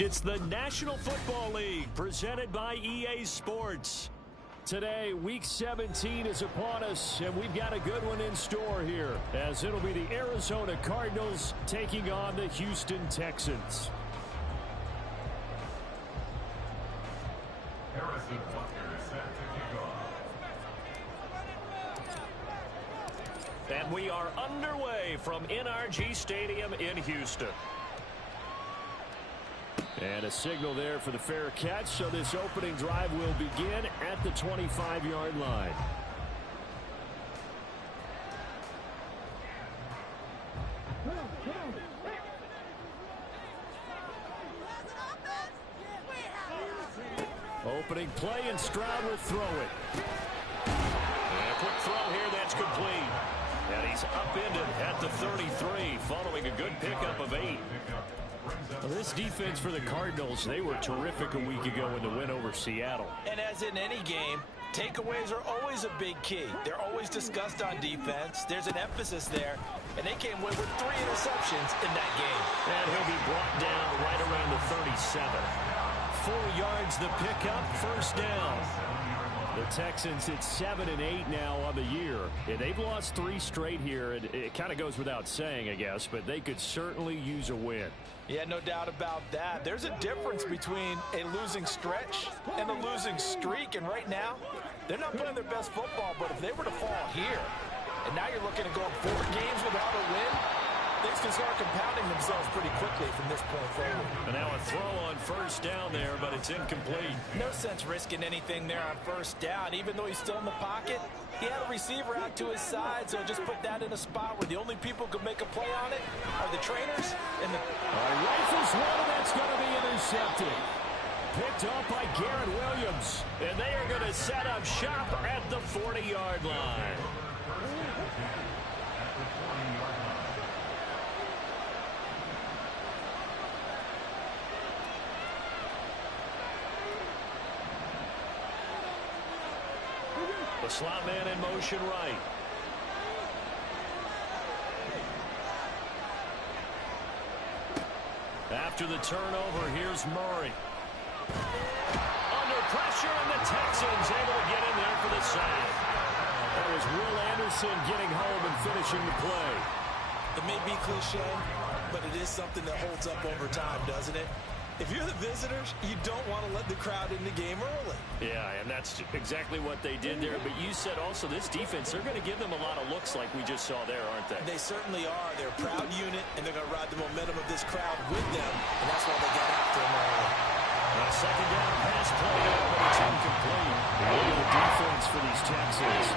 It's the National Football League presented by EA Sports. Today, Week 17 is upon us, and we've got a good one in store here, as it'll be the Arizona Cardinals taking on the Houston Texans. And we are underway from NRG Stadium in Houston. And a signal there for the fair catch, so this opening drive will begin at the 25-yard line. Opening play, and Stroud will throw it. And a quick throw here, that's complete. And he's upended at the 33, following a good pickup of 8. Well, this defense for the Cardinals, they were terrific a week ago in the win over Seattle. And as in any game, takeaways are always a big key. They're always discussed on defense. There's an emphasis there, and they came away with 3 interceptions in that game. And he'll be brought down right around the 37. 4 yards the pickup, first down. The Texans at 7-8 now on the year. And they've lost 3 straight here. It kind of goes without saying, I guess, but they could certainly use a win. Yeah, no doubt about that. There's a difference between a losing stretch and a losing streak. And right now, they're not playing their best football. But if they were to fall here, and now you're looking at going 4 games without a win, things can start compounding themselves pretty quickly from this point forward. And now a throw on first down there, but it's incomplete. No sense risking anything there on first down. Even though he's still in the pocket, he had a receiver out to his side, so just put that in a spot where the only people who could make a play on it are the trainers and the... Rifles one, and that's going to be intercepted. Picked up by Garrett Williams. And they are going to set up shop at the 40-yard line. The slot man in motion right. After the turnover, here's Murray. Under pressure, and the Texans able to get in there for the sack. That was Will Anderson getting home and finishing the play. It may be cliche, but it is something that holds up over time, doesn't it? If you're the visitors, you don't want to let the crowd in the game early. Yeah, and that's exactly what they did there. But you said also this defense, they're going to give them a lot of looks like we just saw there, aren't they? They certainly are. They're a proud unit, and they're going to ride the momentum of this crowd with them, and that's why they got after them early. Second down pass play, but it's incomplete. Look at the defense for these Texans.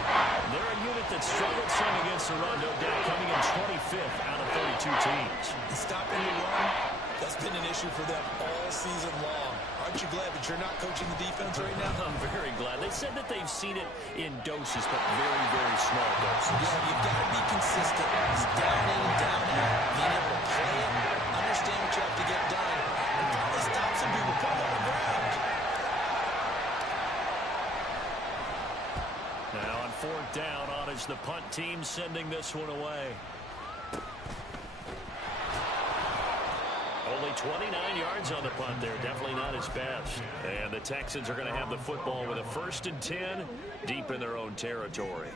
They're a unit that struggled some against the run, no doubt, coming in 25th out of 32 teams. And stopping the run, that's been an issue for them all season long. Aren't you glad that you're not coaching the defense right now? I'm very glad. They said that they've seen it in doses, but very, very small doses. Yeah, you've got to be consistent. It's down in and down out. Being able to play it, understand what you have to get done, and probably stop some people putting on the ground. Now on 4th down, on is the punt team sending this one away. Only 29 yards on the punt there. Definitely not his best. And the Texans are going to have the football with a 1st and 10 deep in their own territory.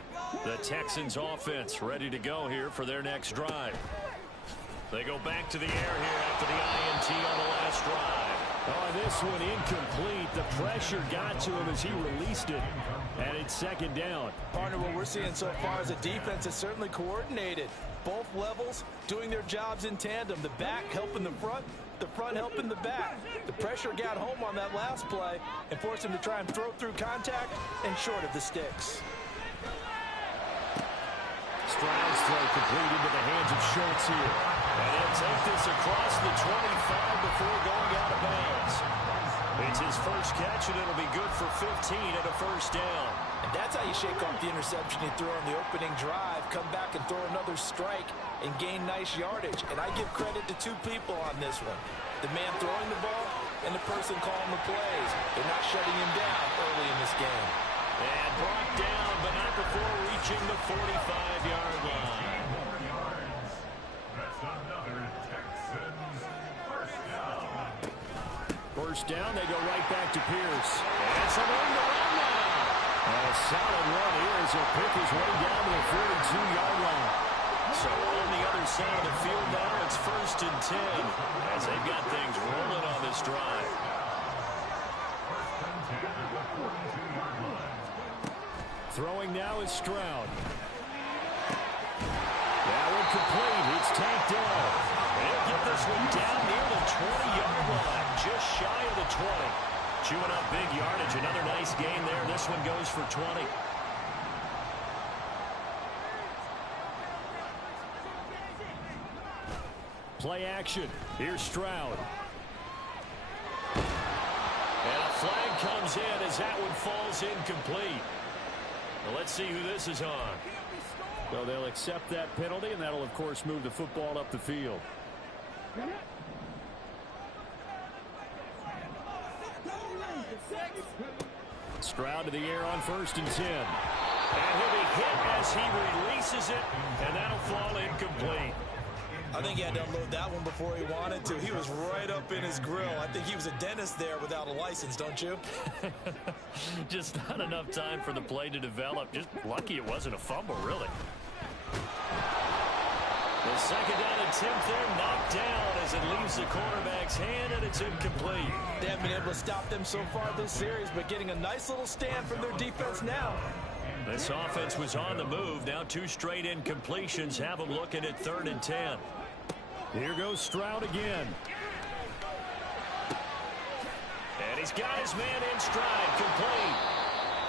The Texans offense ready to go here for their next drive. They go back to the air here after the INT on the last drive. Oh, this one incomplete. The pressure got to him as he released it. And it's 2nd down. Partner, what we're seeing so far is a defense that's certainly coordinated. Both levels doing their jobs in tandem. The back helping the front helping the back. The pressure got home on that last play and forced him to try and throw through contact and short of the sticks. Stroud's throw complete into the hands of Schultz here. And he'll take this across the 25 before going out of bounds. It's his first catch, and it'll be good for 15 and a 1st down. And that's how you shake off the interception he threw on the opening drive, come back and throw another strike and gain nice yardage. And I give credit to 2 people on this one. The man throwing the ball and the person calling the plays. They're not shutting him down early in this game. And brought down, but not before reaching the 45-yard line. first down. They go right back to Pierce. And some room to run now. A solid run here as he'll pick his way down to the 42-yard line. So on the other side of the field now, it's 1st and 10 as they've got things rolling on this drive. Throwing now is Stroud. That one complete. It's tanked down. They'll get this one down near the 20-yard line, just shy of the 20. Chewing up big yardage. Another nice gain there. This one goes for 20. Play action. Here's Stroud. And a flag comes in as that one falls incomplete. Well, let's see who this is on. So they'll accept that penalty, and that'll, of course, move the football up the field. Stroud to the air on 1st and 10. And he'll be hit as he releases it, and that'll fall incomplete. I think he had to unload that one before he wanted to. He was right up in his grill. I think he was a dentist there without a license, don't you? Just not enough time for the play to develop. Just lucky it wasn't a fumble, really. The second down attempt there knocked down as it leaves the cornerback's hand, and it's incomplete. They haven't been able to stop them so far this series, but getting a nice little stand from their defense now. This offense was on the move. Now 2 straight incompletions have them looking at 3rd and 10. Here goes Stroud again. And he's got his man in stride, complete.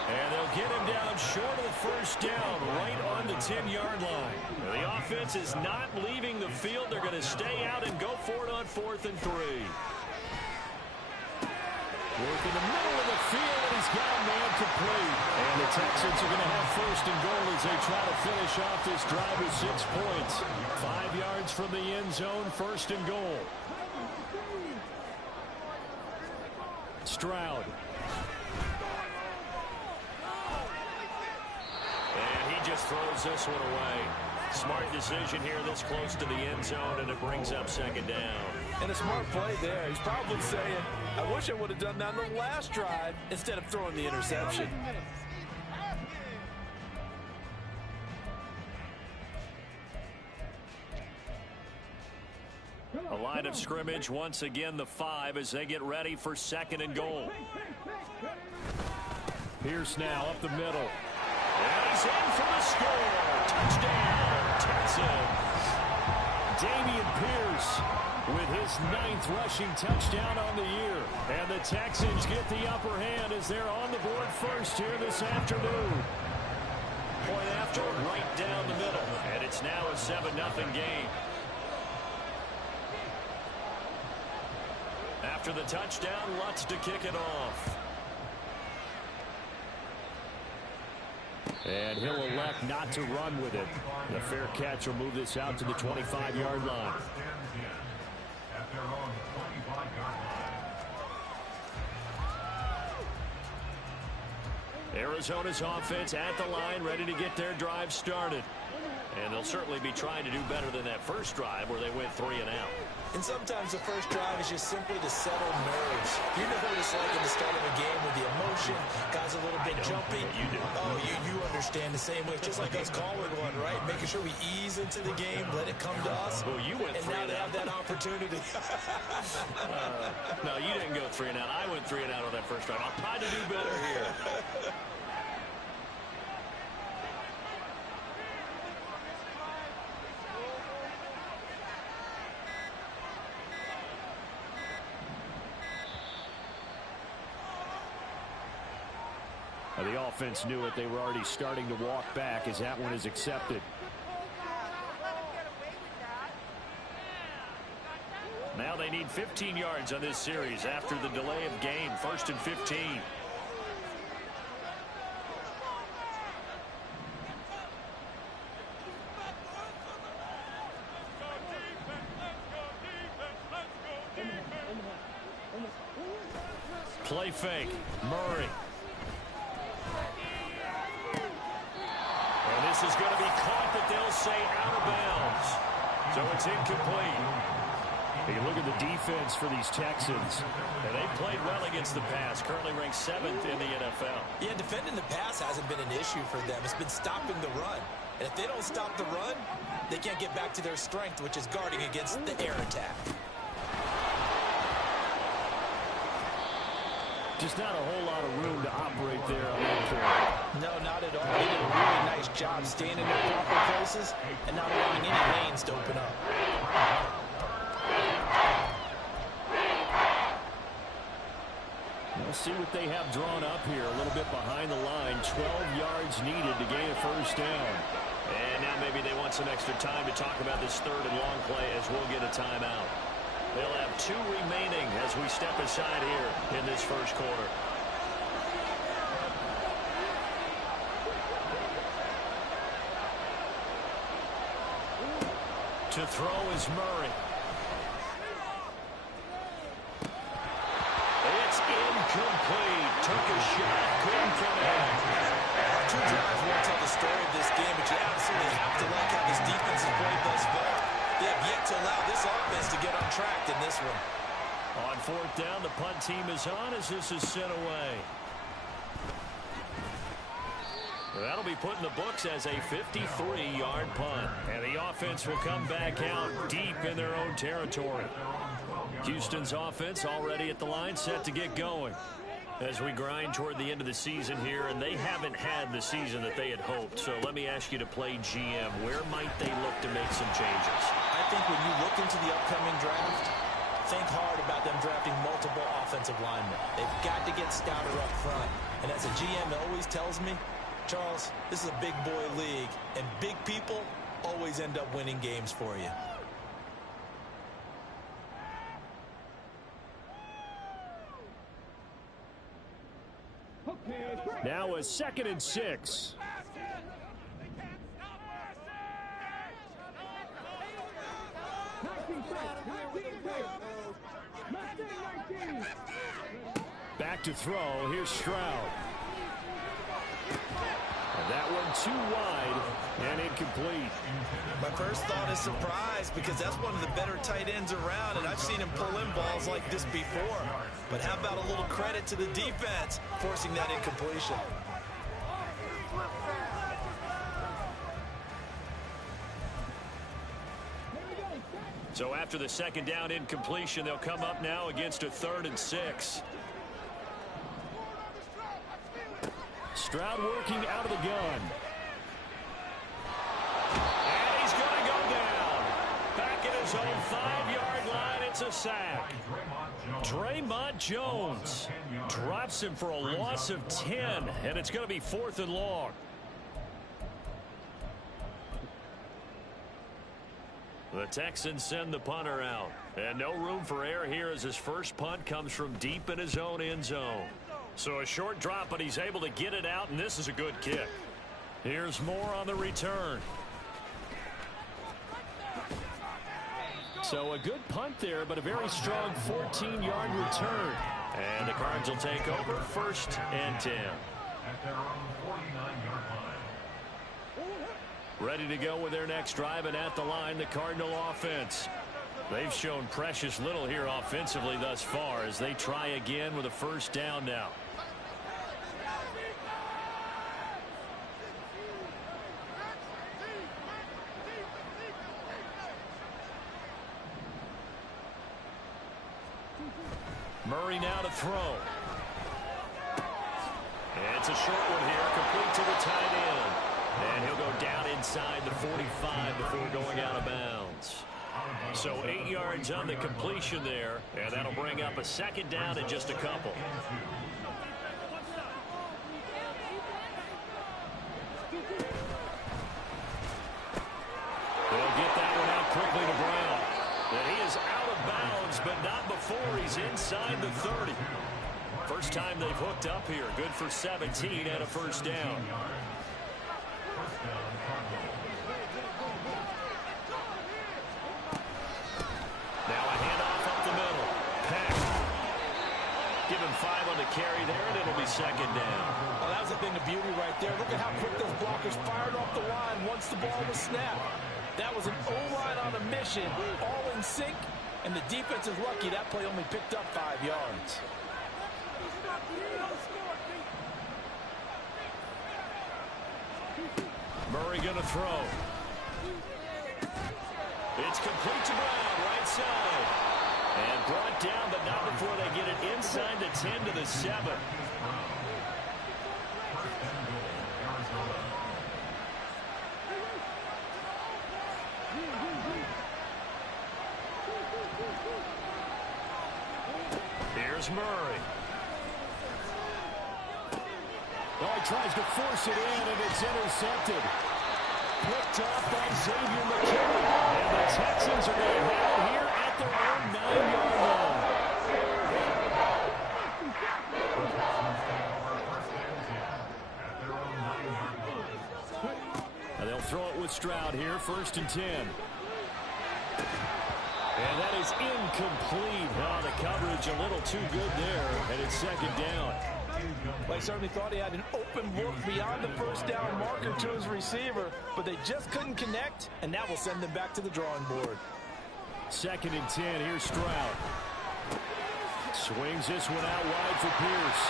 And they'll get him down short of the first down, right on the 10-yard line. Now, the offense is not leaving the field. They're going to stay out and go for it on 4th and 3. Work in the middle of the field, and he's got a man complete. And the Texans are going to have 1st and goal as they try to finish off this drive with 6 points. 5 yards from the end zone, 1st and goal. Stroud. And he just throws this one away. Smart decision here this close to the end zone, and it brings up 2nd down. And a smart play there. He's probably saying, I wish I would have done that on the last drive instead of throwing the interception. A line of scrimmage once again, the 5 as they get ready for 2nd and goal. Pierce now up the middle. And he's in for the score. Touchdown, Texans. Dameon Pierce with his 9th rushing touchdown on the year. And the Texans get the upper hand as they're on the board first here this afternoon. Point after, right down the middle. And it's now a 7-0 game. After the touchdown, Lutz to kick it off. And he'll elect not to run with it. The fair catch will move this out to the 25-yard line. Arizona's offense at the line, ready to get their drive started. And they'll certainly be trying to do better than that first drive where they went 3 and out. And sometimes the first drive is just simply to settle nerves. You know what it's like in the start of a game with the emotion, guys a little bit jumpy. You do. Oh, you understand the same way. Just like us calling one, right? Making sure we ease into the game, let it come to us. Well, you went 3 and now and they out. have that opportunity. No, you didn't go 3 and out. I went 3 and out on that first drive. I'll try to do better here. The offense knew it. They were already starting to walk back as that one is accepted. Now they need 15 yards on this series after the delay of game. 1st and 15. Play fake. Murray. And this is going to be caught, but they'll say out of bounds. So it's incomplete. You can look at the defense for these Texans. And they've played well against the pass, currently ranked 7th in the NFL. Yeah, defending the pass hasn't been an issue for them. It's been stopping the run. And if they don't stop the run, they can't get back to their strength, which is guarding against the air attack. Just not a whole lot of room to operate there on that carry. No, not at all. They did a really nice job staying in their proper places and not allowing any lanes to open up. We'll see what they have drawn up here. A little bit behind the line. 12 yards needed to gain a first down. And now maybe they want some extra time to talk about this third and long play as we'll get a timeout. They'll have 2 remaining as we step aside here in this first quarter. To throw is Murray. It's incomplete. Took a shot. Couldn't connect. 2 drives won't tell the story of this game, but you absolutely have to like how this defense has played thus far. They have yet to allow this offense to get on track in this one. On 4th down, the punt team is on as this is sent away. That'll be put in the books as a 53-yard punt. And the offense will come back out deep in their own territory. Houston's offense already at the line, set to get going. As we grind toward the end of the season here, and they haven't had the season that they had hoped. So let me ask you to play GM. Where might they look to make some changes? I think when you look into the upcoming draft, think hard about them drafting multiple offensive linemen. They've got to get stouter up front. And as a GM always tells me, Charles, this is a big boy league, and big people always end up winning games for you. Now a 2nd and 6. Back to throw. Here's Stroud. And that one too wide and incomplete. My first thought is surprise, because that's one of the better tight ends around, and I've seen him pull in balls like this before. But how about a little credit to the defense forcing that incompletion? So after the 2nd down incompletion, they'll come up now against a 3rd and 6. Stroud working out of the gun. And he's going to go down. Back at his own 5-yard line, it's a sack. Draymond Jones drops him for a loss of 10, and it's going to be 4th and long. The Texans send the punter out. And no room for error here as his first punt comes from deep in his own end zone. So a short drop, but he's able to get it out, and this is a good kick. Here's more on the return. So a good punt there, but a very strong 14-yard return. And the Cards will take over 1st and 10. Ready to go with their next drive, and at the line, the Cardinal offense. They've shown precious little here offensively thus far as they try again with a first down now. Murray now to throw. And it's a short one here, complete to the tight end. And he'll go down inside the 45 before going out of bounds. So 8 yards on the completion there, and that'll bring up a 2nd down in just a couple. They'll get that one out quickly to Brown. And he is out of bounds, but not before he's inside the 30. First time they've hooked up here. Good for 17 and a first down. Now a handoff up the middle. Peck. Give him 5 on the carry there, and it'll be 2nd down. Well, that was a thing of beauty right there. Look at how quick those blockers fired off the line once the ball was snapped. That was an O-line on a mission, all in sync, And the defense is lucky that play only picked up 5 yards. Murray going to throw. It's complete to Brown, right side. And brought down, but not before they get it inside the 10 to the 7. Here's Murray. Oh, he tries to force it in, and it's intercepted. Picked off by Xavier McKinney. And the Texans are going to have it here at their own 9-yard line. And they'll throw it with Stroud here, 1st and 10. And that is incomplete. Oh, the coverage a little too good there, and it's 2nd down. Well, he certainly thought he had an open look beyond the 1st down marker to his receiver, but they just couldn't connect, and that will send them back to the drawing board. 2nd and 10. Here's Stroud. Swings this one out wide for Pierce.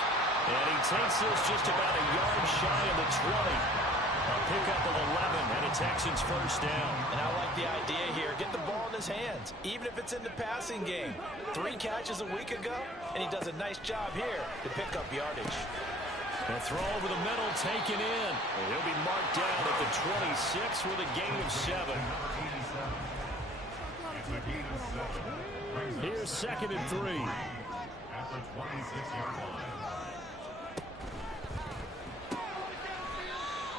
And he takes this just about a yard shy of the 20. A pickup of 11 and a Texans 1st down. And I like the idea here. Get the ball in his hands, even if it's in the passing game. 3 catches a week ago, and he does a nice job here to pick up yardage. A throw over the middle, taken in. And he'll be marked down at the 26 with a gain of 7. Here's 2nd and 3. At the 26-yard line.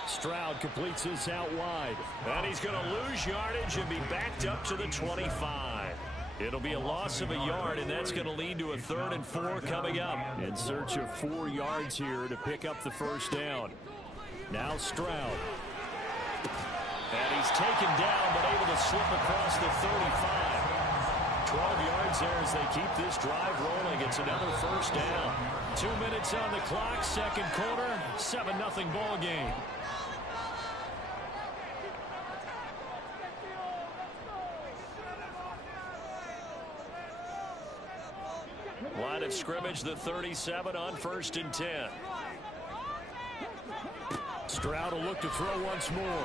Stroud completes this out wide. And he's going to lose yardage and be backed up to the 25. It'll be a loss of a yard, and that's going to lead to a 3rd and 4 coming up. In search of 4 yards here to pick up the 1st down. Now Stroud. And he's taken down, but able to slip across the 35. 12 yards there as they keep this drive rolling. It's another 1st down. 2 minutes on the clock, 2nd quarter, 7-0 ball game. Line of scrimmage, the 37 on 1st and 10. Stroud will look to throw once more.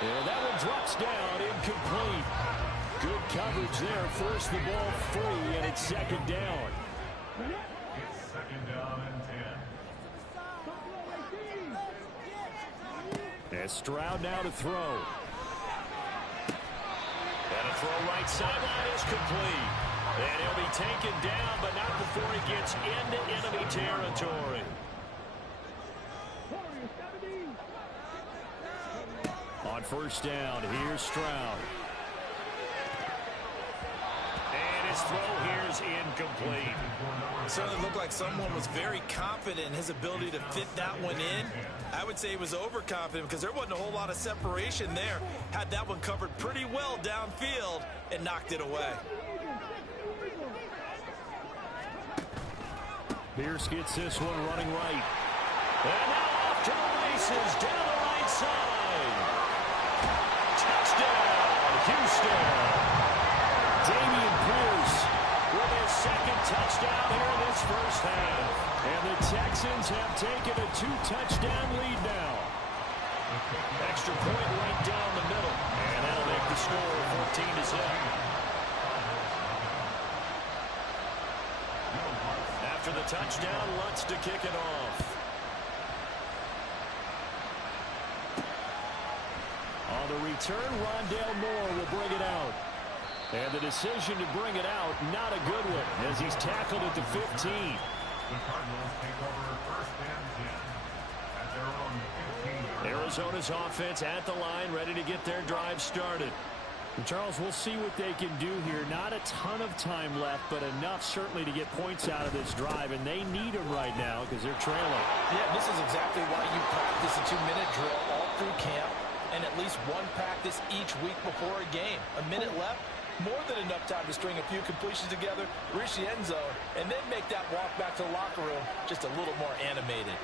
And that one drops down, incomplete. Good coverage there, forced the ball free, and it's 2nd down. It's 2nd down and 10. And Stroud now to throw. And a throw right sideline is complete. And he'll be taken down, but not before he gets into enemy territory. On 1st down, here's Stroud. And his throw here is incomplete. It certainly looked like someone was very confident in his ability to fit that one in. I would say he was overconfident because there wasn't a whole lot of separation there. Had that one covered pretty well downfield and knocked it away. Pierce gets this one running right. And now off to the races down the right side. Touchdown, Houston. Dameon Pierce with his 2nd touchdown here in this 1st half. And the Texans have taken a 2-touchdown lead now. Extra point right down the middle. And that'll make the score 14-7. After the touchdown, Lutz to kick it off. On the return, Rondale Moore will bring it out. And the decision to bring it out, not a good one, as he's tackled at the 15. The Cardinals take over 1st and 10 at their own 15. Arizona's offense at the line, ready to get their drive started. And Charles, we'll see what they can do here. Not a ton of time left, but enough certainly to get points out of this drive, and they need them right now because they're trailing. Yeah, this is exactly why you practice a 2-minute drill all through camp and at least one practice each week before a game. A minute left, more than enough time to string a few completions together, reach the end zone, and then make that walk back to the locker room just a little more animated.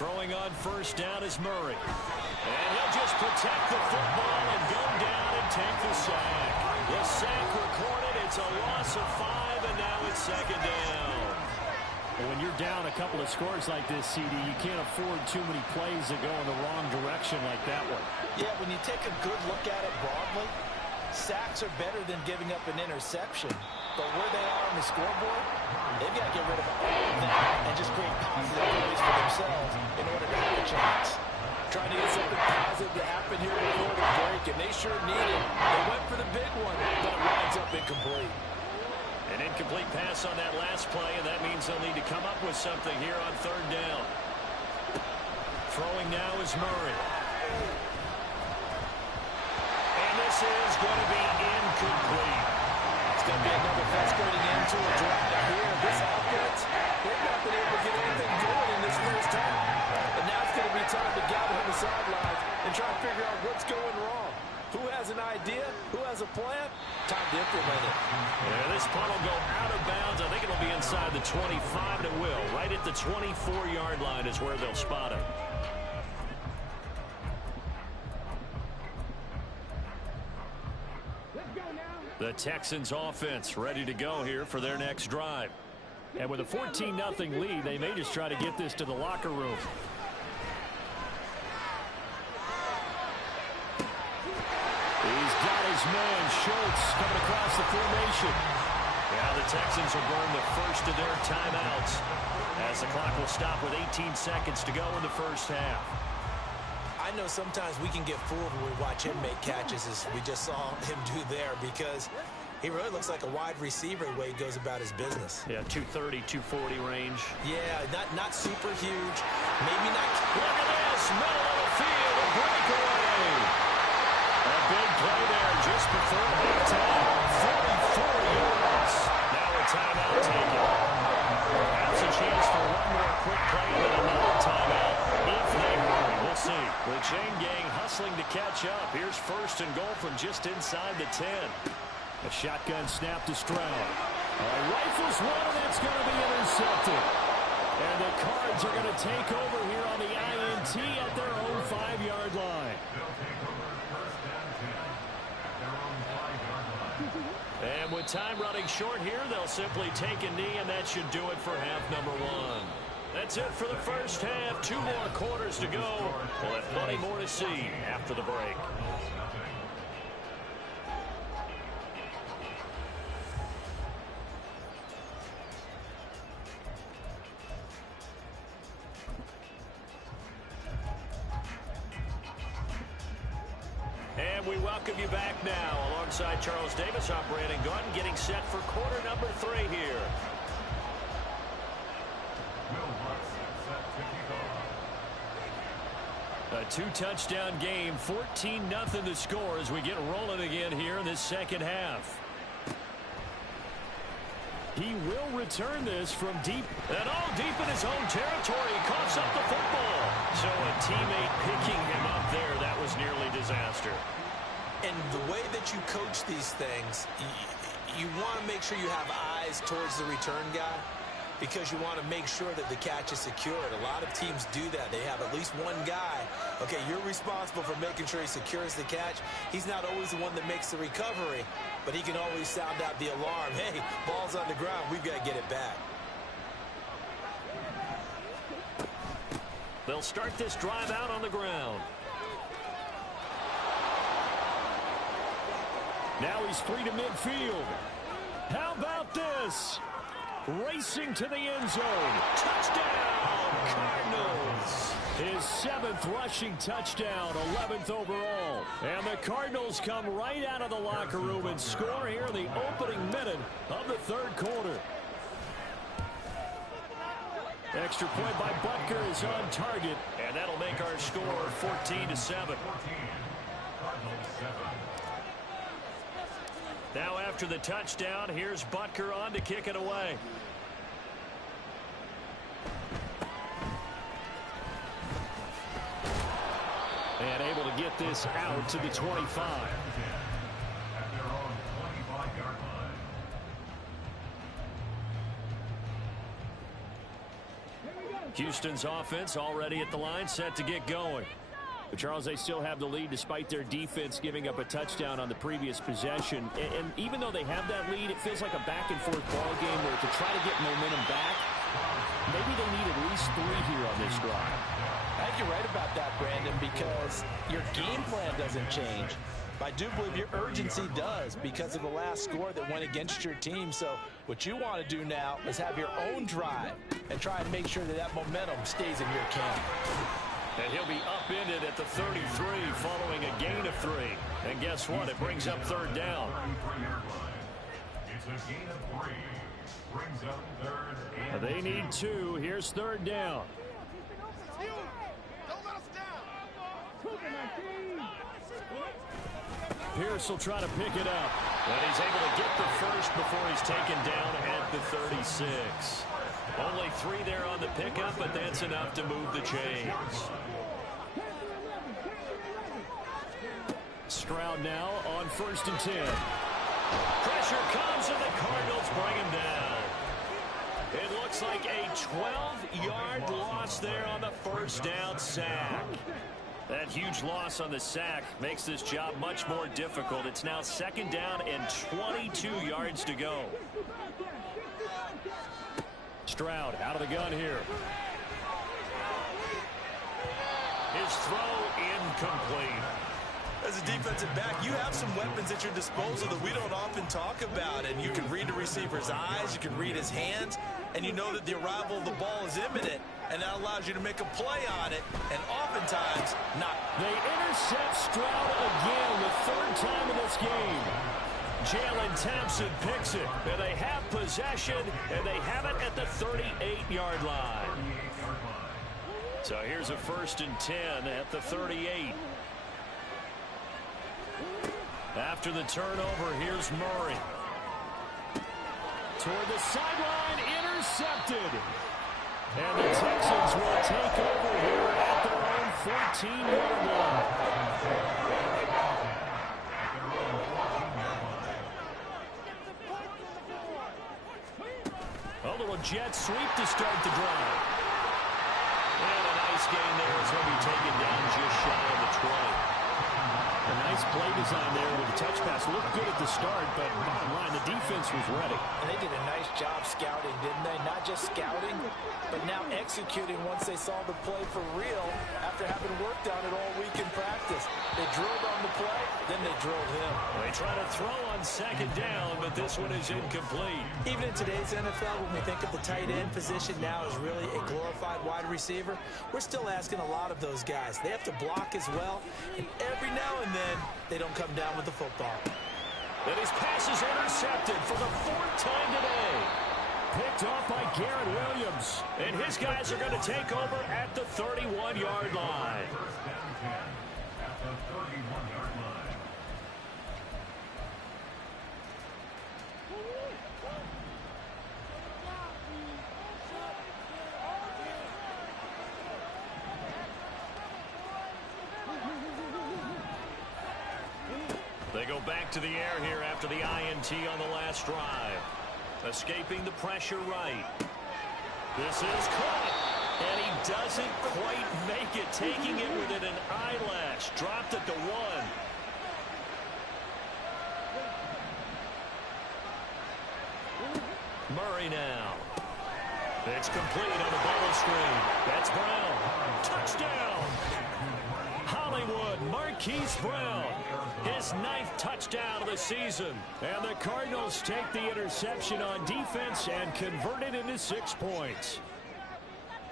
Throwing on first down is Murray. And he'll just protect the football and go down and take the sack. The sack recorded. It's a loss of 5, and now it's second down. When you're down a couple of scores like this, CD, you can't afford too many plays that go in the wrong direction like that one. Yeah, when you take a good look at it broadly, sacks are better than giving up an interception. But where they are on the scoreboard, they've got to get rid of all of that and just create positive plays for themselves in order to have a chance. Trying to get something positive to happen here before the break, and they sure need it. They went for the big one, but it winds up incomplete. An incomplete pass on that last play, and that means they'll need to come up with something here on third down. Throwing now is Murray. And this is going to be incomplete. It's going to be another frustrating end to a drive here. This offense, they've not been able to get anything going in this first half. And now it's going to be time to gather on the sidelines and try to figure out what's going wrong. Who has an idea? Who has a plan? Time to implement it. Yeah, this punt will go out of bounds. I think it'll be inside the 25, and it will. Right at the 24-yard line is where they'll spot it. The Texans offense ready to go here for their next drive. And with a 14-0 lead, they may just try to get this to the locker room. He's got his man, Schultz, coming across the formation. Yeah, the Texans will burn the first of their timeouts as the clock will stop with 18 seconds to go in the first half. I know sometimes we can get fooled when we watch him make catches, as we just saw him do there, because he really looks like a wide receiver the way he goes about his business. Yeah, 230, 240 range. Yeah, not super huge. Maybe not. Look at this, middle of the field, a breakaway. A big play there just before halftime. 44 yards. Now a timeout taken. Perhaps a chance for one more quick play and then another timeout if they hurry. We'll see. The chain gang hustling to catch up. Here's first and goal from just inside the 10. A shotgun snap to Stroud. Rifles one, and that's going to be intercepted. And the Cards are going to take over here on the INT at their own 5-yard line. And with time running short here, they'll simply take a knee, and that should do it for half number 1. That's it for the first half. 2 more quarters to go. We'll have plenty more to see after the break. And we welcome you back now. Alongside Charles Davis, I'm Brandon Gaudin, getting set for quarter number 3 here. A 2-touchdown game, 14-0 the score as we get rolling again here in this second half. He will return this from deep. And all deep in his own territory. He coughs up the football. So a teammate picking him up there, that was nearly disaster. And the way that you coach these things, you want to make sure you have eyes towards the return guy, because you want to make sure that the catch is secured. A lot of teams do that. They have at least one guy. Okay, you're responsible for making sure he secures the catch. He's not always the one that makes the recovery, but he can always sound out the alarm. Hey, ball's on the ground. We've got to get it back. They'll start this drive out on the ground. Now he's free to midfield. How about this? Racing to the end zone. Touchdown, Cardinals. His 7th rushing touchdown, 11th overall. And the Cardinals come right out of the locker room and score here in the opening minute of the third quarter. Extra point by Butker is on target. And that'll make our score 14-7. Now after the touchdown, here's Butker on to kick it away. And able to get this out to the 25. Houston's offense already at the line, set to get going. But Charles, they still have the lead despite their defense giving up a touchdown on the previous possession. And even though they have that lead, it feels like a back-and-forth ball game where to try to get momentum back, maybe they need at least 3 here on this drive. I think you're right about that, Brandon, because your game plan doesn't change. I do believe your urgency does because of the last score that went against your team. So what you want to do now is have your own drive and try and make sure that that momentum stays in your camp. And he'll be upended at the 33 following a gain of 3. And guess what? It brings up third down. It's a gain of 3. Brings up third and They need 2. Here's third down. Pierce will try to pick it up. And he's able to get the first before he's taken down at the 36. Only 3 there on the pickup, but that's enough to move the chains. Stroud now on 1st and 10. Pressure comes, and the Cardinals bring him down. It looks like a 12-yard loss there on the first down sack. That huge loss on the sack makes this job much more difficult. It's now 2nd down and 22 yards to go. Stroud out of the gun here. His throw incomplete. As a defensive back, you have some weapons at your disposal that we don't often talk about. And you can read the receiver's eyes, you can read his hands, and you know that the arrival of the ball is imminent. And that allows you to make a play on it, and oftentimes not. They intercept Stroud again, the 3rd time in this game. Jalen Thompson picks it, and they have possession, and they have it at the 38-yard line. So here's a 1st and 10 at the 38. After the turnover, here's Murray. Toward the sideline, intercepted. And the Texans will take over here at their own 14-yard line. A little jet sweep to start the drive. And a nice gain there as he'll be taken down just shy of the 20. A nice play design there with the touch pass. Looked good at the start, but bottom line, the defense was ready. And they did a nice job scouting, didn't they? Not just scouting, but now executing once they saw the play for real after having worked on it all week in practice. They drilled on the play, then they drilled him. They try to throw on 2nd down, but this one is incomplete. Even in today's NFL, when we think of the tight end position now as really a glorified wide receiver, we're still asking a lot of those guys. They have to block as well, and every now and then, they don't come down with the football. And his pass is intercepted for the 4th time today. Picked off by Garrett Williams. And his guys are going to take over at the 31-yard line. first and 10 at the 31-yard line. They go back to the air here after the INT on the last drive. Escaping the pressure right. This is caught. And he doesn't quite make it. Taking it within an eyelash. Dropped at the 1. Murray now. It's complete on the bubble screen. That's Brown. Touchdown. Hollywood, Marquise Brown. His 9th touchdown of the season. And the Cardinals take the interception on defense and convert it into 6 points.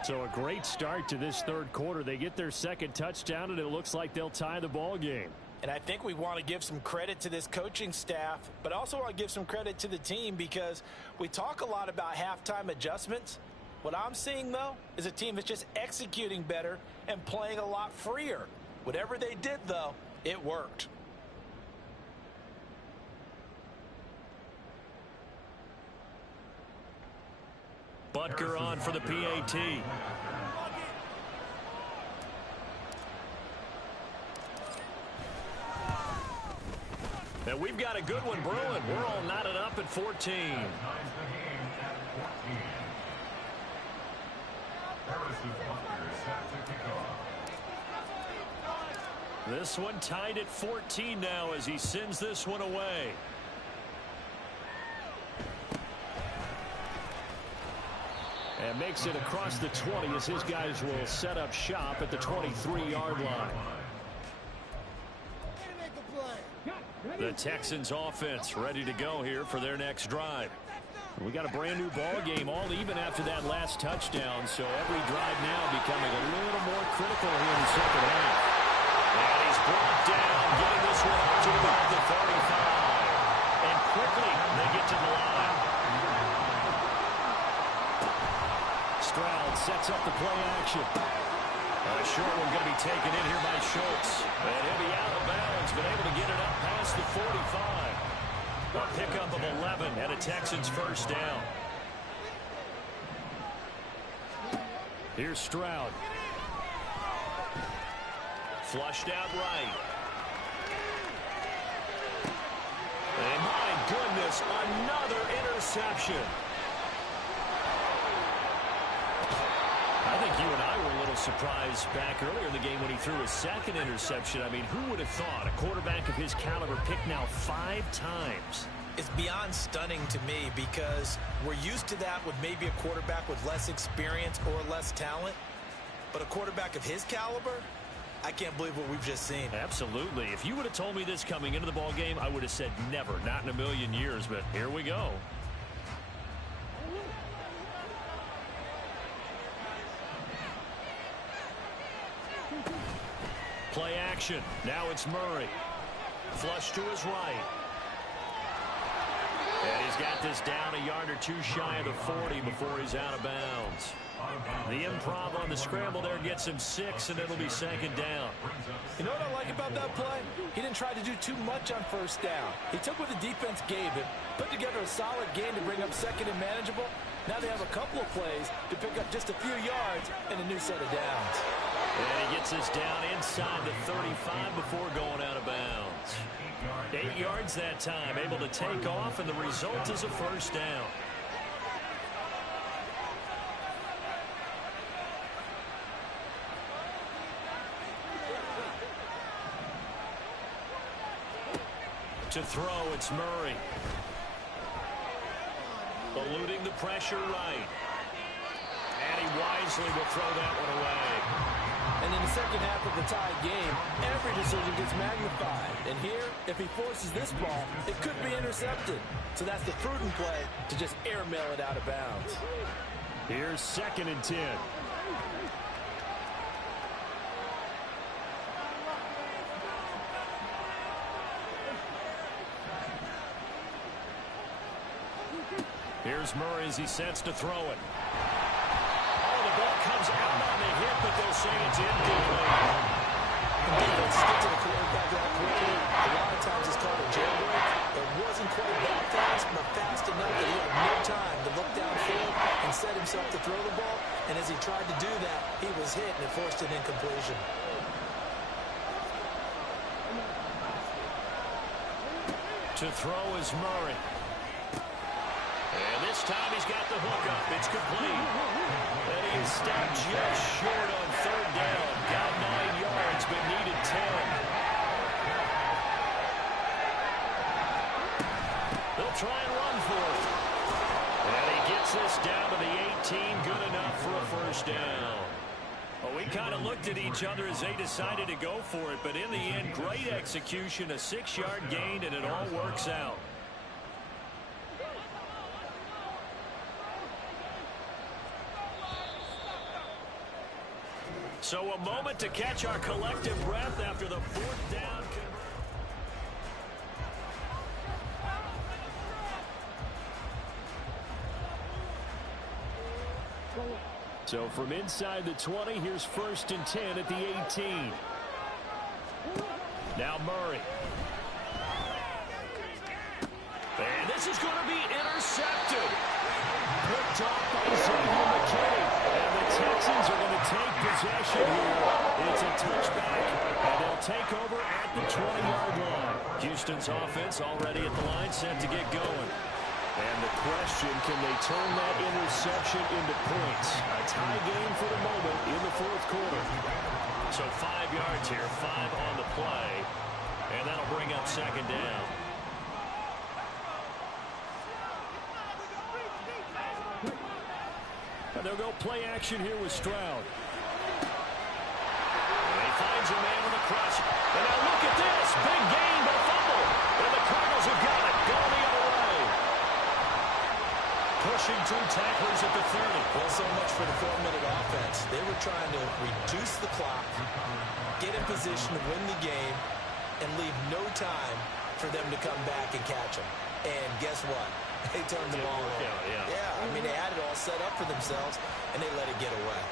So a great start to this 3rd quarter. They get their 2nd touchdown, and it looks like they'll tie the ball game. And I think we want to give some credit to this coaching staff, but also want to give some credit to the team because we talk a lot about halftime adjustments. What I'm seeing, though, is a team that's just executing better and playing a lot freer. Whatever they did, though, it worked. Butker on for the PAT. And we've got a good one brewing. We're all knotted up at 14. Harrison Butker set to kick off. This one tied at 14 now as he sends this one away. And makes it across the 20 as his guys will set up shop at the 23-yard line. The Texans offense ready to go here for their next drive. We got a brand new ball game, all even after that last touchdown, so every drive now becoming a little more critical here in the second half. And he's brought down, getting this one up to about the 35. And quickly they get to the line. Stroud sets up the play action. A short one going to be taken in here by Schultz. And he'll be out of bounds, but able to get it up past the 45. A pickup of 11 and a Texans first down. Here's Stroud. Flushed out right. And my goodness, another interception. I think you and I were a little surprised back earlier in the game when he threw his second interception. I mean, who would have thought a quarterback of his caliber picked now 5 times? It's beyond stunning to me because we're used to that with maybe a quarterback with less experience or less talent. But a quarterback of his caliber, I can't believe what we've just seen. Absolutely. If you would have told me this coming into the ball game, I would have said never, not in a million years. But here we go. Play action. Now it's Murray. Flush to his right. And he's got this down a yard or two shy of the 40 before he's out of bounds. The improv on the scramble there gets him 6, and it'll be second down. You know what I like about that play? He didn't try to do too much on first down. He took what the defense gave him, put together a solid gain to bring up second and manageable. Now they have a couple of plays to pick up just a few yards and a new set of downs. And he gets us down inside the 35 before going out of bounds. 8 yards that time, able to take off, and the result is a first down. To throw, it's Murray. Eluding the pressure right. And he wisely will throw that one away. And in the second half of the tied game, every decision gets magnified. And here, if he forces this ball, it could be intercepted. So that's the prudent play to just airmail it out of bounds. Here's 2nd and 10. Here's Murray as he sets to throw it. Oh, the ball comes out on the hit, but they'll say it's incomplete. The defense gets to the quarterback that quickly. A lot of times it's called a jailbreak. It wasn't quite that fast, but fast enough that he had no time to look downfield and set himself to throw the ball. And as he tried to do that, he was hit, and it forced an incompletion. To throw is Murray. And this time he's got the hook up. It's complete. And he is stopped just short on 3rd down. Got 9 yards, but needed 10. They'll try and run for it. And he gets this down to the 18. Good enough for a first down. Well, we kind of looked at each other as they decided to go for it. But in the end, great execution, a 6-yard gain, and it all works out. So a moment to catch our collective breath after the 4th down. So from inside the 20, here's 1st and 10 at the 18. Now Murray. And this is going to be intercepted. Picked off by Xavier McKinney. And the Texans are going to take possession here. It's a touchback, and they'll take over at the 20-yard line. Houston's offense already at the line, set to get going. And the question, can they turn that interception into points? A tie game for the moment in the fourth quarter. So 5 yards here, 5 on the play, and that'll bring up second down. And they'll go play action here with Stroud. And he finds a man on the crush. And now look at this. Big gain, but fumble. And the Cardinals have got it. Going the other way. Pushing 2 tacklers at the 30. Well, so much for the 4-minute offense. They were trying to reduce the clock, get in position to win the game, and leave no time for them to come back and catch them. And guess what? They turned the ball over. Yeah, I mean, they had it all set up for themselves, and they let it get away.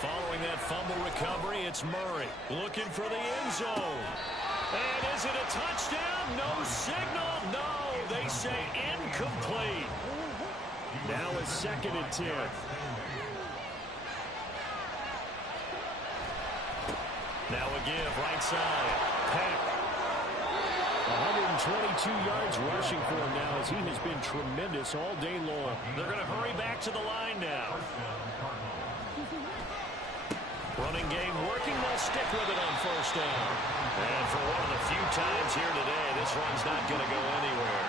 Following that fumble recovery, it's Murray looking for the end zone. And is it a touchdown? No signal. No, they say incomplete. Now a 2nd and 10. Now a give, right side. Peck. 122 yards rushing for him now as he has been tremendous all day long. They're going to hurry back to the line now. Running game working. They'll stick with it on first down. And for one of the few times here today, this one's not going to go anywhere.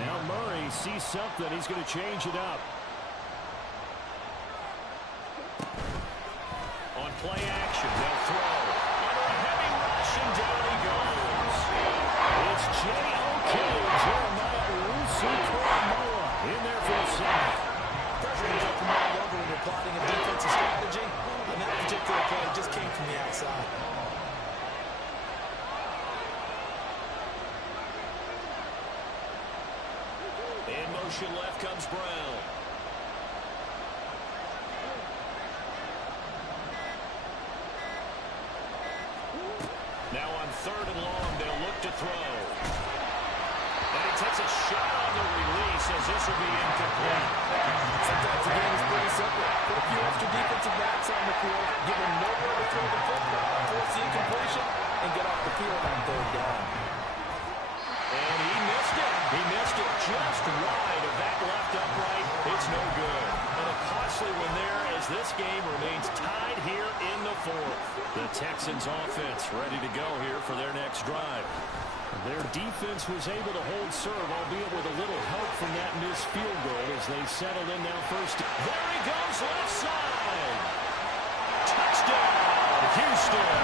Now Murray sees something. He's going to change it up. On play action, they'll throw. Under a heavy rush, and down he goes. It's J.O.K. Jeremiah Owusu-Koramoah in there for a sack. Pressure can come all over when you're plotting a defensive strategy. On that particular play, it just came from the outside. In motion left comes Brown. Now on 3rd and long, they'll look to throw. And he takes a shot on the release as this will be incomplete. Sometimes the game is pretty simple. Put a few extra defensive backs on the field, give them nowhere to throw the football, force the incompletion, and get off the field on 3rd down. And he missed it. He missed it just wide of that left upright. It's no good. And a costly one there as this game remains tied here in the 4th. The Texans offense ready to go here for their next drive. Their defense was able to hold serve, albeit with a little help from that missed field goal as they settled in now first. There he goes, left side. Touchdown, Houston.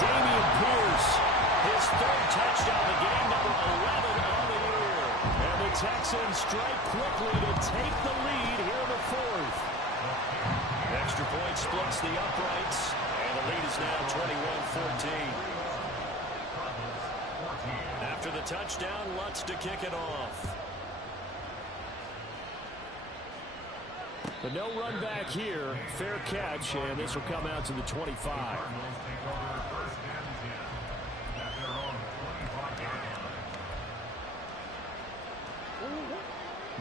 Dameon Pierce. His 3rd touchdown, the game, number 11 on the year. And the Texans strike quickly to take the lead here in the 4th. Extra point splits the uprights, and the lead is now 21-14. After the touchdown, Lutz to kick it off. But no run back here. Fair catch, and this will come out to the 25.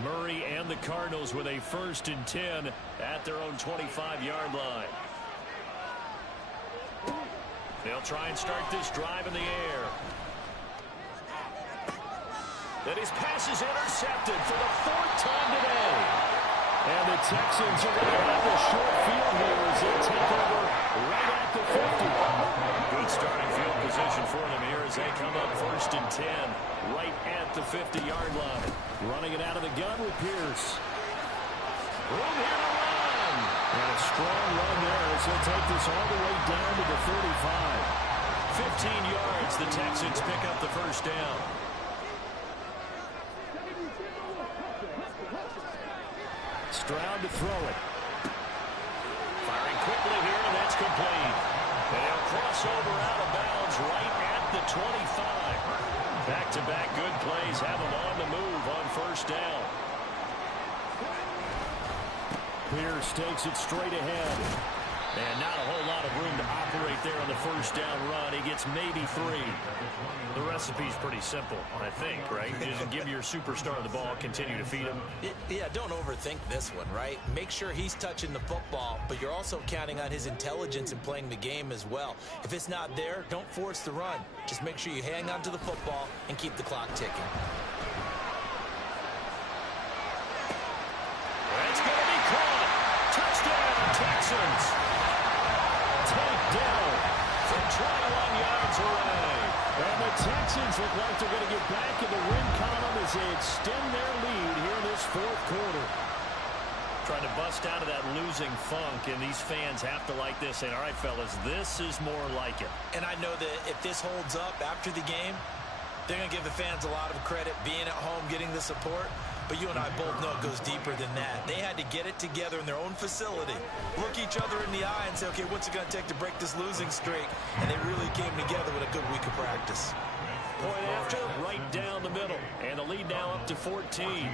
Murray and the Cardinals with a 1st and 10 at their own 25-yard line. They'll try and start this drive in the air. Then his pass is intercepted for the 4th time today. And the Texans are going to have a short field here as they take over right at the 50. Good starting field position for them here as they come up 1st and 10 right at the 50-yard line. Running it out of the gun with Pierce. Room here to run. And a strong run there as he'll take this all the way down to the 35. 15 yards, the Texans pick up the 1st down. Stroud to throw it. Firing quickly here, and that's complete. And he'll cross over out of bounds right at the 25. Back-to-back good plays have him on the move on 1st down. Pierce takes it straight ahead. And not a whole lot of room to operate there on the first down run. He gets maybe 3. The recipe's pretty simple, I think, right? Just give your superstar the ball, continue to feed him. Yeah, don't overthink this one, right? Make sure he's touching the football, but you're also counting on his intelligence in playing the game as well. If it's not there, don't force the run. Just make sure you hang on to the football and keep the clock ticking. That's going to be caught. Touchdown, Texans. Takedown from 21 yards away. And the Texans look like they're going to get back in the win column as they extend their lead here in this fourth quarter. Trying to bust out of that losing funk, and these fans have to like this. Saying, all right, fellas, this is more like it. And I know that if this holds up after the game, they're going to give the fans a lot of credit being at home, getting the support. But you and I both know it goes deeper than that. They had to get it together in their own facility, look each other in the eye and say, okay, what's it going to take to break this losing streak? And they really came together with a good week of practice. Point after, right down the middle. And the lead now up to 14.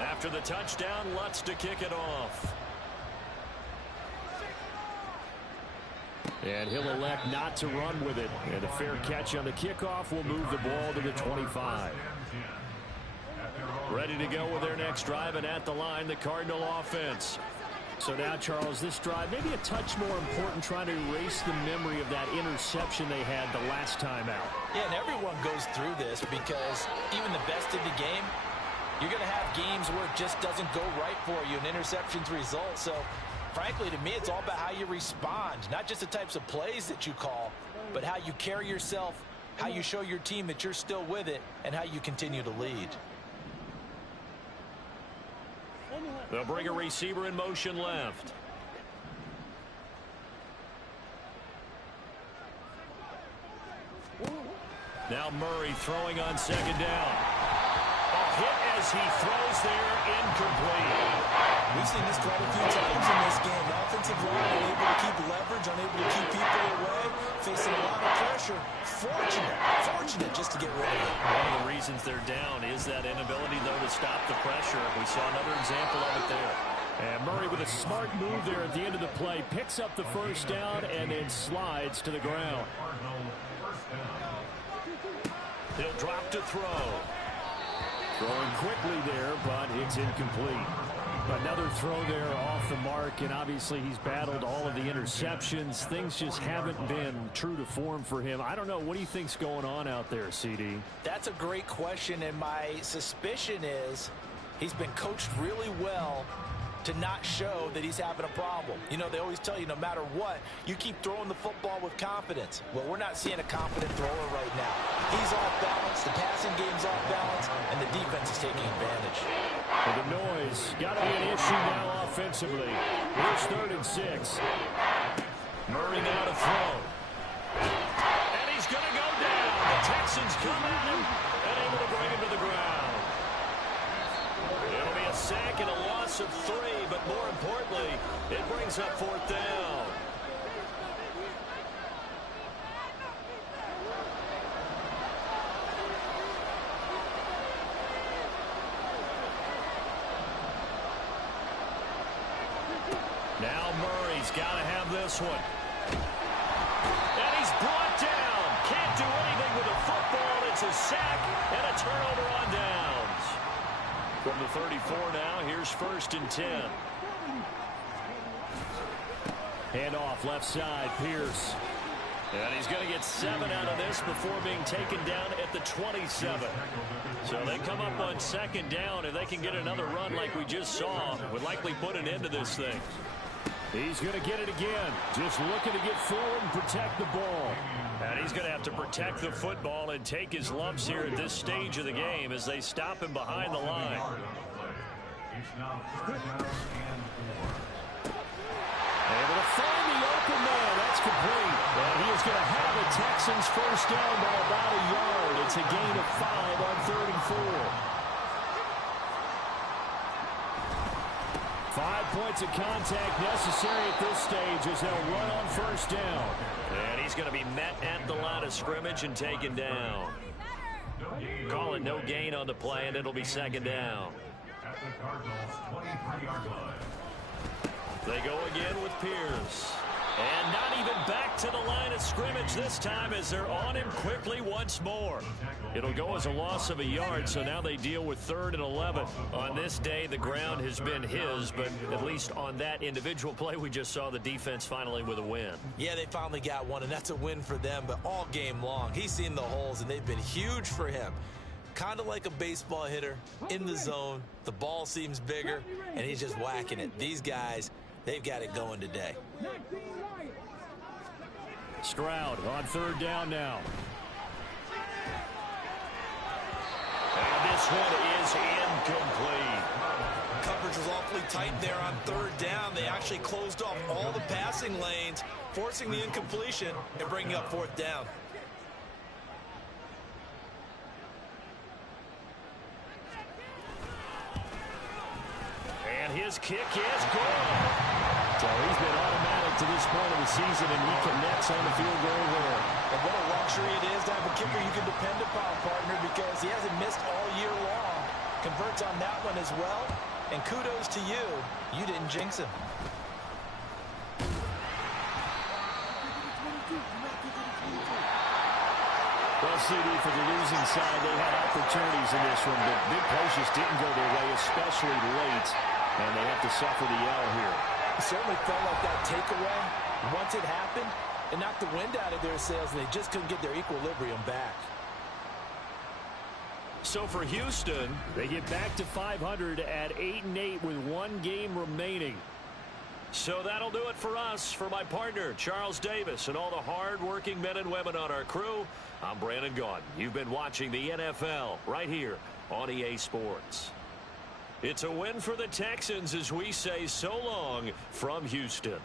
After the touchdown, Lutz to kick it off. And he'll elect not to run with it. And a fair catch on the kickoff will move the ball to the 25. Ready to go with their next drive, and at the line, the Cardinal offense. So now, Charles, this drive maybe a touch more important, trying to erase the memory of that interception they had the last time out. Yeah, and everyone goes through this because even the best in the game, you're going to have games where it just doesn't go right for you, and interceptions result. So frankly, to me, it's all about how you respond, not just the types of plays that you call, but how you carry yourself, how you show your team that you're still with it, and how you continue to lead. They'll bring a receiver in motion left. Now Murray throwing on second down. A hit as he throws there, incomplete. We've seen this quite a few times in this game. The offensive line unable to keep leverage, unable to keep people away, facing a lot of pressure. Fortunate just to get rid of it. One of the reasons they're down is that inability, though, to stop the pressure. We saw another example of it there. And Murray with a smart move there at the end of the play. Picks up the first down and then slides to the ground. He'll drop to throw. Throwing quickly there, but it's incomplete. Another throw there off the mark, and obviously he's battled all of the interceptions. Things just haven't been true to form for him. I don't know. What do you think's going on out there, CD? That's a great question, and my suspicion is he's been coached really well to not show that he's having a problem. You know, they always tell you no matter what, you keep throwing the football with confidence. Well, we're not seeing a confident thrower right now. He's off balance, the passing game's off balance, and the defense is taking advantage. Well, the noise got to be an issue now offensively. Here's 3rd and 6. Murray now to throw. And he's going to go down. The Texans come at him and able to bring him to the ground. It'll be a sack and a loss of 3, but more importantly, it brings up 4th down. Now Murray's got to have this one. And he's brought down. Can't do anything with the football. It's a sack and a turnover on downs. From the 34 now, here's 1st and 10. Handoff left side, Pierce. And he's going to get 7 out of this before being taken down at the 27. So they come up on 2nd down. If they can get another run like we just saw, would likely put an end to this thing. He's going to get it again. Just looking to get forward and protect the ball. And he's going to have to protect the football and take his lumps here at this stage of the game as they stop him behind the line. Able to find the open man. That's complete. And he is going to have the Texans first down by about a yard. It's a gain of 5 on 3rd and 4. 5 points of contact necessary at this stage as they'll run on 1st down. And he's going to be met at the line of scrimmage and taken down. Call it no gain on the play, and it'll be 2nd down. At the Cardinals' 23-yard line. They go again with Pierce. And not even back to the line of scrimmage this time as they're on him quickly once more. It'll go as a loss of a yard, so now they deal with 3rd and 11. On this day, the ground has been his, but at least on that individual play, we just saw the defense finally with a win. Yeah, they finally got one, and that's a win for them, but all game long, he's seen the holes, and they've been huge for him. Kind of like a baseball hitter in the zone. The ball seems bigger, and he's just whacking it. These guys, they've got it going today. Stroud on 3rd down now. And this one is incomplete. Coverage was awfully tight there on 3rd down. They actually closed off all the passing lanes, forcing the incompletion and bringing up 4th down. And his kick is good. So he's been automatic to this point of the season, and he connects on the field goal there. And what a luxury it is to have a kicker you can depend upon, partner, because he hasn't missed all year long. Converts on that one as well. And kudos to you. You didn't jinx him. Well, CD, for the losing side, they had opportunities in this one, but big plays just didn't go their way, especially late, and they have to suffer the L here. It certainly felt like that takeaway, once it happened, it knocked the wind out of their sails, and they just couldn't get their equilibrium back. So for Houston, They get back to 500 at 8-8 with 1 game remaining. so that'll do it for us. For my partner, Charles Davis, and all the hard-working men and women on our crew, I'm Brandon Gaudin. You've been watching the NFL right here on EA Sports. It's a win for the Texans as we say so long from Houston.